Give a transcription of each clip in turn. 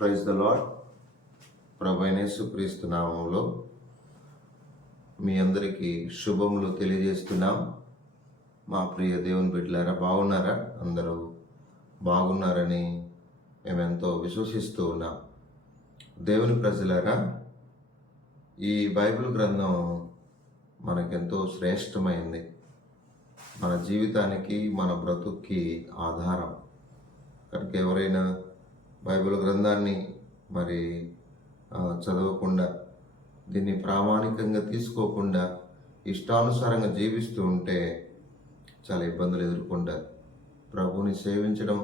Praise the lord ప్రభైనేసు క్రీస్తు నామంలో మీ అందరికీ శుభములు తెలియజేస్తున్నాం. మా ప్రియ దేవుని బిడ్డలారా బాగున్నారా? అందరూ బాగున్నారని మేమెంతో విశ్వసిస్తూ ఉన్నాం. దేవుని ప్రజలారా ఈ బైబిల్ గ్రంథం మనకెంతో శ్రేష్టమైంది. మన జీవితానికి మన బ్రతుక్కి ఆధారం. కనుక ఎవరైనా బైబిల్ గ్రంథాన్ని మరి చదవకుండా దీన్ని ప్రామాణికంగా తీసుకోకుండా ఇష్టానుసారంగా జీవిస్తూ ఉంటే చాలా ఇబ్బందులు ఎదుర్కొంటారు. ప్రభుని సేవించడం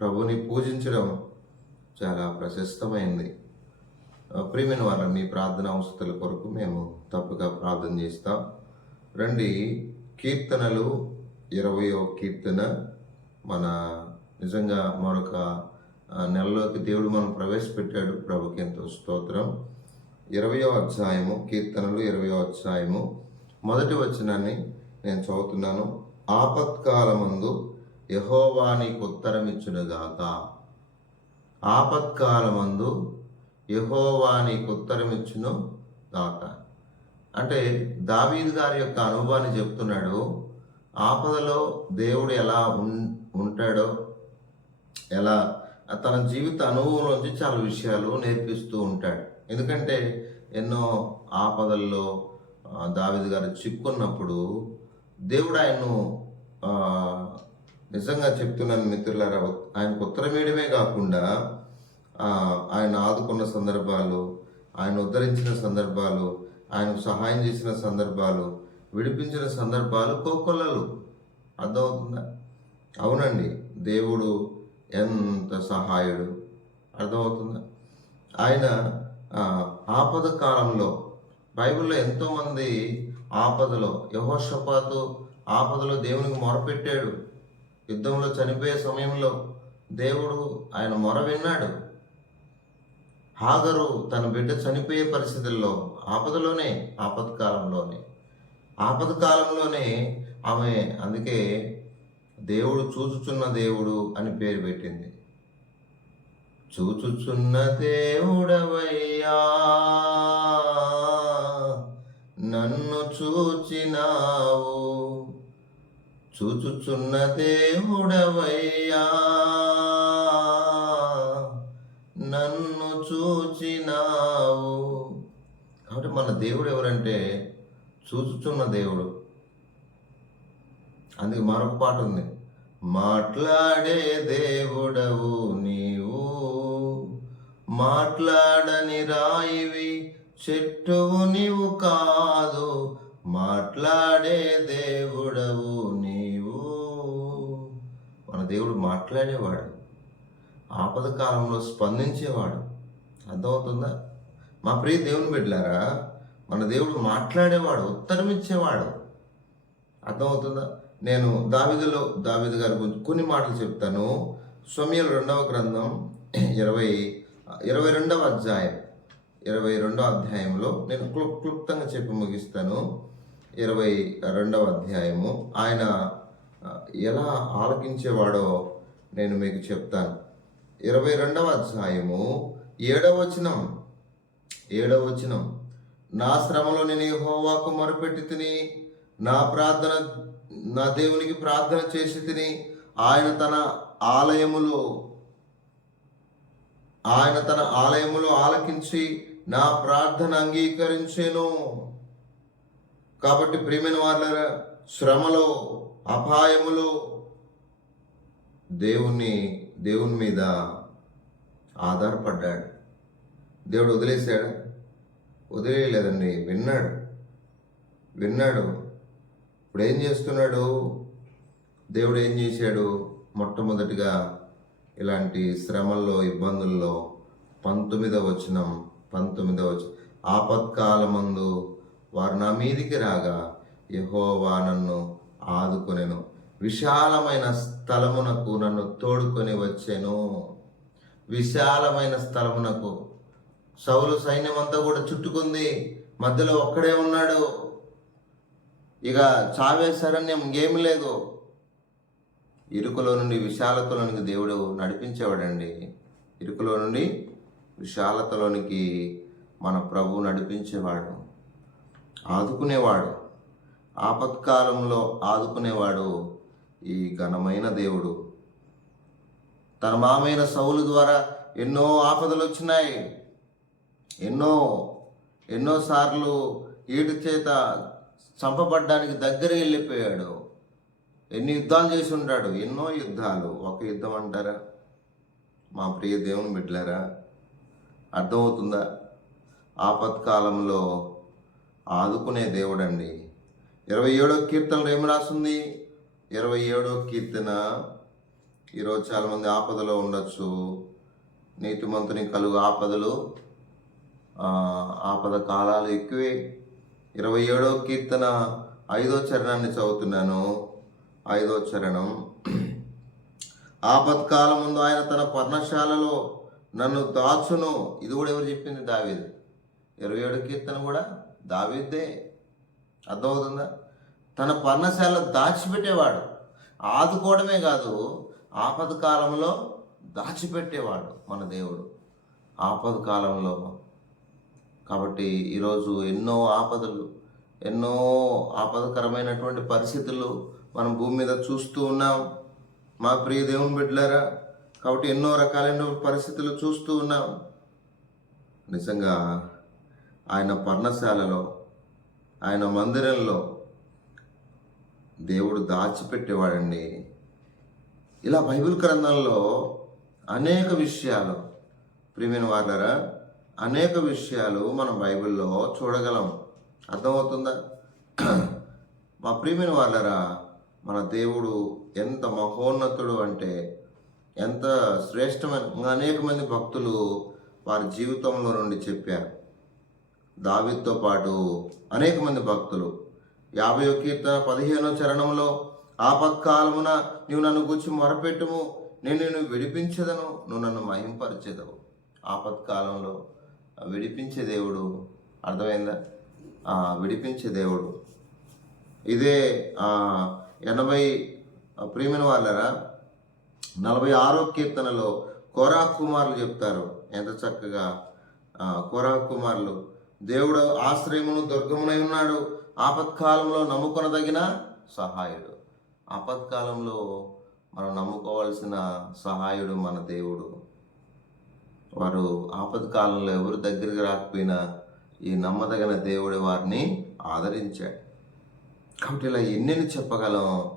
ప్రభుని పూజించడం చాలా ప్రశస్తమైంది. ప్రియమైన వాళ్ళ మీ ప్రార్థన అవసరాల కొరకు మేము తప్పగా ప్రార్థన చేస్తాం. రండి కీర్తనలు ఇరవయో కీర్తన మన నిజంగా మరొక నెలలోకి దేవుడు మనం ప్రవేశపెట్టాడు. ప్రభుకి ఎంతో స్తోత్రం. ఇరవయో అధ్యాయము కీర్తనలు ఇరవయో అధ్యాయము. మొదటి వచనాన్ని నేను చదువుతున్నాను. ఆపత్కాలమందు యహోవా నీకు ఉత్తరమిచ్చునుగాక. ఆపత్కాలమందు యహోవా నీకు ఉత్తరమిచ్చును గాక అంటే దావీద్ గారి యొక్క అనుభవాన్ని చెప్తున్నాడు. ఆపదలో దేవుడు ఎలా ఉంటాడో ఎలా తన జీవిత అనుభవంలోంచి చాలా విషయాలు నేర్పిస్తూ ఉంటాడు. ఎందుకంటే ఎన్నో ఆపదల్లో ఆ, గారు చిక్కున్నప్పుడు దేవుడు ఆయన్ను నిజంగా చెప్తున్నాను మిత్రులారా ఆయనకు ఉత్తరమేయడమే కాకుండా ఆయన ఆదుకున్న సందర్భాలు ఆయన ఉద్ధరించిన సందర్భాలు ఆయనకు సహాయం చేసిన సందర్భాలు విడిపించిన సందర్భాలు కోకొల్లలు. అర్థమవుతుందా? అవునండి. దేవుడు ఎంత సహాయుడు? అర్థమవుతుందా? ఆయన ఆపద కాలంలో బైబిల్లో ఎంతోమంది ఆపదలో యహోషపాతు ఆపదలో దేవునికి మొరపెట్టాడు. యుద్ధంలో చనిపోయే సమయంలో దేవుడు ఆయన మొర విన్నాడు. హాగరు తన బిడ్డ చనిపోయే పరిస్థితుల్లో ఆపదలోనే ఆపద కాలంలోని ఆపద కాలంలోనే ఆమె అందుకే దేవుడు చూచుచున్న దేవుడు అని పేరు పెట్టింది. చూచుచున్న దేవుడవయ్యా నన్ను చూచినావు. చూచుచున్న దేవుడవయ్యా నన్ను చూచినావు. కాబట్టి మన దేవుడు ఎవరంటే చూచుచున్న దేవుడు. అందుకే మరొక పాట ఉంది. మాట్లాడే దేవుడవు నీవు. మాట్లాడని రాయివి చెట్టువు నీవు కాదు. మాట్లాడే దేవుడవు నీవు. మన దేవుడు మాట్లాడేవాడు. ఆపద కాలంలో స్పందించేవాడు. అర్థమవుతుందా? మా ప్రియ దేవుని బిడ్డలారా మన దేవుడు మాట్లాడేవాడు ఉత్తరం ఇచ్చేవాడు అర్థమవుతుందా? నేను దావిదలో దావిద గారి గురించి కొన్ని మాటలు చెప్తాను. సొమ్యలు రెండవ గ్రంథం ఇరవై ఇరవై రెండవ అధ్యాయం ఇరవై రెండవ అధ్యాయంలో నేను క్లుప్ క్లుప్తంగా చెప్పి ముగిస్తాను. ఇరవై రెండవ అధ్యాయము ఆయన ఎలా ఆలకించేవాడో నేను మీకు చెప్తాను. ఇరవై రెండవ అధ్యాయము ఏడవ వచనం ఏడవ వచనం. నా శ్రమలో నేను హోవాకు మొరపెట్టి తిని నా ప్రార్థన నా దేవునికి ప్రార్థన చేసి తిని ఆయన తన ఆలయములో ఆయన తన ఆలయములో ఆలకించి నా ప్రార్థన అంగీకరించెను. కాబట్టి ప్రేమైన వాళ్ళ శ్రమలో అపాయములో దేవుణ్ణి దేవుని మీద ఆధారపడ్డాడు. దేవుడు వదిలేశాడు? వదిలేయలేదండి. విన్నాడు. విన్నాడు. ఇప్పుడు ఏం చేస్తున్నాడు? దేవుడు ఏం చేశాడు? మొట్టమొదటిగా ఇలాంటి శ్రమల్లో ఇబ్బందుల్లో పంతొమ్మిదవ వచనం పంతొమ్మిదవ వచనం ఆపత్కాలమందు వారు నా మీదికి రాగా యహోవా నన్ను ఆదుకొనెను. విశాలమైన స్థలమునకు నన్ను తోడుకొని వచ్చాను. విశాలమైన స్థలమునకు. సౌలు సైన్యం అంతా కూడా చుట్టుకుంది. మధ్యలో ఒక్కడే ఉన్నాడు. ఇక చావే శరణ్యం ఇంకేమి లేదు. ఇరుకులో నుండి విశాలతలోనికి దేవుడు నడిపించేవాడండి. ఇరుకులో నుండి విశాలతలోనికి మన ప్రభు నడిపించేవాడు. ఆదుకునేవాడు. ఆపత్కాలంలో ఆదుకునేవాడు ఈ ఘనమైన దేవుడు. తన మామైన సౌలు ద్వారా ఎన్నో ఆపదలు వచ్చినాయి. ఎన్నో ఎన్నోసార్లు ఈడు చేత చంపబడ్డానికి దగ్గర వెళ్ళిపోయాడు. ఎన్ని యుద్ధాలు చేసి ఉంటాడు ఎన్నో యుద్ధాలు. ఒక యుద్ధం అంటారా? మా ప్రియ దేవుని బిడ్డలారా అర్థమవుతుందా? ఆపత్కాలంలో ఆదుకునే దేవుడండి. ఇరవై ఏడో కీర్తనలు ఏమి రాస్తుంది? ఇరవై ఏడో కీర్తన. ఈరోజు చాలామంది ఆపదలో ఉండొచ్చు. నీతిమంతుని కలుగు ఆపదలు ఆపద కాలాలు ఎక్కువే. ఇరవై ఏడో కీర్తన ఐదో చరణాన్ని చదువుతున్నాను. ఐదో చరణం. ఆపత్కాలం ముందు ఆయన తన పర్ణశాలలో నన్ను దాచును. ఇది కూడా ఎవరు చెప్పింది? దావీద్. ఇరవై ఏడు కీర్తన కూడా దావీద్దే అర్థమవుతుందా? తన పర్ణశాల దాచిపెట్టేవాడు. ఆదుకోవడమే కాదు ఆపద కాలంలో దాచిపెట్టేవాడు మన దేవుడు. ఆపద కాలంలో కాబట్టి ఈరోజు ఎన్నో ఆపదలు ఎన్నో ఆపదకరమైనటువంటి పరిస్థితులు మనం భూమి మీద చూస్తూ ఉన్నాం. మా ప్రియ దేవుని బిడ్డలారా కాబట్టి ఎన్నో రకాలైన పరిస్థితులు చూస్తూ ఉన్నాం. నిజంగా ఆయన పర్ణశాలలో ఆయన మందిరంలో దేవుడు దాచిపెట్టేవాడండి. ఇలా బైబిల్ గ్రంథంలో అనేక విషయాలు. ప్రియమైన వాళ్ళరా అనేక విషయాలు మనం బైబిల్లో చూడగలం. అర్థమవుతుందా? మా ప్రియమైన వాళ్ళరా మన దేవుడు ఎంత మహోన్నతుడు అంటే ఎంత శ్రేష్టమైన అనేక మంది భక్తులు వారి జీవితంలో నుండి చెప్పారు. దావితో పాటు అనేక మంది భక్తులు. యాభై కీర్తన పదిహేనో చరణంలో ఆపత్కాలమున నీవు నన్ను గుచ్చి మొరపెట్టుము నేను నిన్ను విడిపించదను నువ్వు నన్ను మహింపరిచేదవు. ఆపత్కాలంలో విడిపించే దేవుడు. అర్థమైందా? విడిపించే దేవుడు. ఇదే ఎనభై ఆ, ప్రియమైన వాళ్ళరా? నలభై ఆరో కీర్తనలో కోరా కుమారులు చెప్తారు. ఎంత చక్కగా. కోరా కుమారులు. దేవుడు ఆశ్రయమును దుర్గమునై ఉన్నాడు. ఆపత్కాలంలో నమ్ముకొనదగిన సహాయుడు. ఆపత్కాలంలో మనం నమ్ముకోవాల్సిన సహాయుడు మన దేవుడు. వారు ఆపద కాలంలో ఎవరు దగ్గరికి రాకపోయినా ఈ నమ్మదగిన దేవుడు వారిని ఆదరించాడు. కాబట్టి ఇలా ఎన్నెన్ని చెప్పగలం?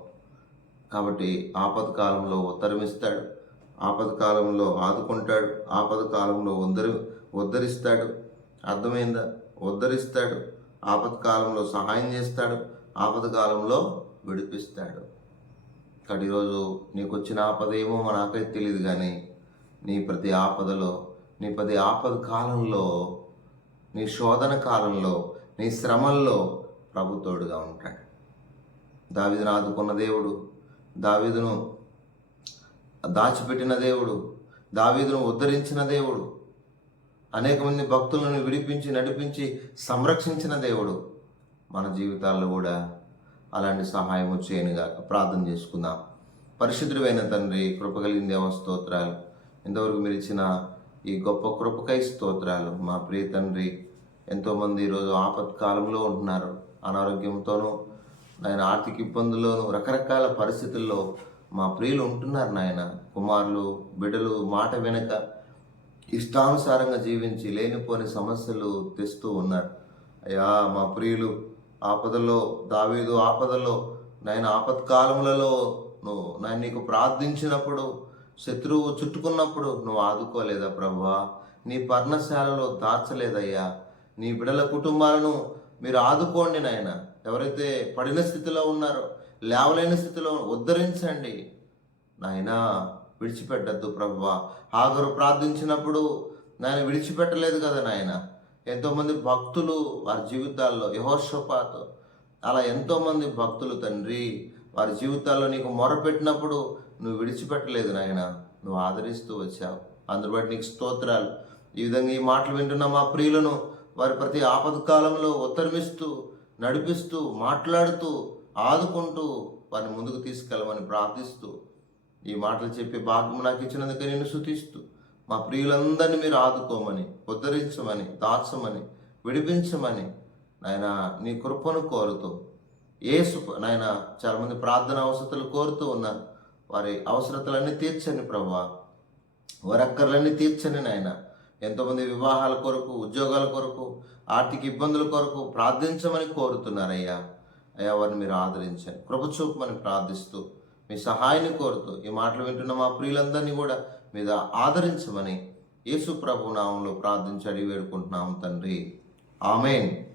కాబట్టి ఆపద కాలంలో ఉత్తరమిస్తాడు. ఆపద కాలంలో ఆదుకుంటాడు. ఆపద కాలంలో ఉద్ధరి ఉద్ధరిస్తాడు. అర్థమైందా? ఉద్ధరిస్తాడు. ఆపద కాలంలో సహాయం చేస్తాడు. ఆపద కాలంలో విడిపిస్తాడు. కాబట్టి ఈరోజు నీకు వచ్చిన ఆపద ఏమో నాకైతే తెలియదు కానీ నీ ప్రతి ఆపదలో నీ పది ఆపద కాలంలో నీ శోధన కాలంలో నీ శ్రమల్లో ప్రభుతోడుగా ఉంటాడు. దావిదును ఆదుకున్న దేవుడు దావిదును దాచిపెట్టిన దేవుడు దావీదును ఉద్ధరించిన దేవుడు అనేక మంది భక్తులను విడిపించి నడిపించి సంరక్షించిన దేవుడు మన జీవితాల్లో కూడా అలాంటి సహాయం చేయనుగా ప్రార్థన చేసుకుందాం. పరిశుద్ధుడైన తండ్రి కృపగలిగిన దేవ స్తోత్రాలు. ఇంతవరకు మీరు ఇచ్చిన ఈ గొప్ప కృపకై స్తోత్రాలు. మా ప్రియ తండ్రి ఎంతోమంది ఈరోజు ఆపత్కాలంలో ఉంటున్నారు. అనారోగ్యంతోనూ నాయన ఆర్థిక ఇబ్బందుల్లోనూ రకరకాల పరిస్థితుల్లో మా ప్రియులు ఉంటున్నారు నాయన. కుమారులు బిడ్డలు మాట వెనక ఇష్టానుసారంగా జీవించి లేనిపోని సమస్యలు తెస్తూ ఉన్నారు. అయ్యా మా ప్రియులు ఆపదలో దావీదు ఆపదలో నాయన ఆపత్కాలములలో నువ్వు నాయన నీకు ప్రార్థించినప్పుడు శత్రువు చుట్టుకున్నప్పుడు నువ్వు ఆదుకోలేదా ప్రభువా నీ పర్ణశాలలో దాచలేదయ్యా. నీ బిడల కుటుంబాలను మీరు ఆదుకోండి నాయన. ఎవరైతే పడిన స్థితిలో ఉన్నారో లేవలేని స్థితిలో ఉద్ధరించండి. నాయనా విడిచిపెట్టద్దు ప్రభువా ఆగరు ప్రార్థించినప్పుడు నాయన విడిచిపెట్టలేదు కదా నాయన. ఎంతోమంది భక్తులు వారి జీవితాల్లో యహోషపాత్. అలా ఎంతోమంది భక్తులు తండ్రి వారి జీవితాల్లో నీకు మొరపెట్టినప్పుడు నువ్వు విడిచిపెట్టలేదు నాయన. నువ్వు ఆదరిస్తూ వచ్చావు. అందుబాటు నీకు స్తోత్రాలు. ఈ విధంగా ఈ మాటలు వింటున్న మా ప్రియులను వారి ప్రతి ఆపద కాలంలో ఉత్తరమిస్తూ నడిపిస్తూ మాట్లాడుతూ ఆదుకుంటూ వారిని ముందుకు తీసుకెళ్ళమని ప్రార్థిస్తూ ఈ మాటలు చెప్పి భాగం నాకు ఇచ్చినందుకు నేను శుతిస్తూ మా ప్రియులందరినీ మీరు ఆదుకోమని ఉద్ధరించమని దాచమని విడిపించమని నాయన నీ కృపను కోరుతూ ఏసు నాయన చాలామంది ప్రార్థన అవసరాలు కోరుతూ ఉన్నారు. వారి అవసరతలన్నీ తీర్చండి ప్రభా. వారి అక్కర్లన్నీ తీర్చండి నాయన. ఎంతోమంది వివాహాల కొరకు ఉద్యోగాల కొరకు ఆర్థిక ఇబ్బందుల కొరకు ప్రార్థించమని కోరుతున్నారయ్యా. అయ్యా వారిని మీరు ఆదరించండి. కృపచూపమని ప్రార్థిస్తూ మీ సహాయాన్ని కోరుతూ ఈ మాటలు వింటున్న మా ప్రియులందరినీ కూడా మీద ఆదరించమని యేసు ప్రభు నామంలో ప్రార్థించి అడిగి వేడుకుంటున్నాము తండ్రి. ఆమెన్.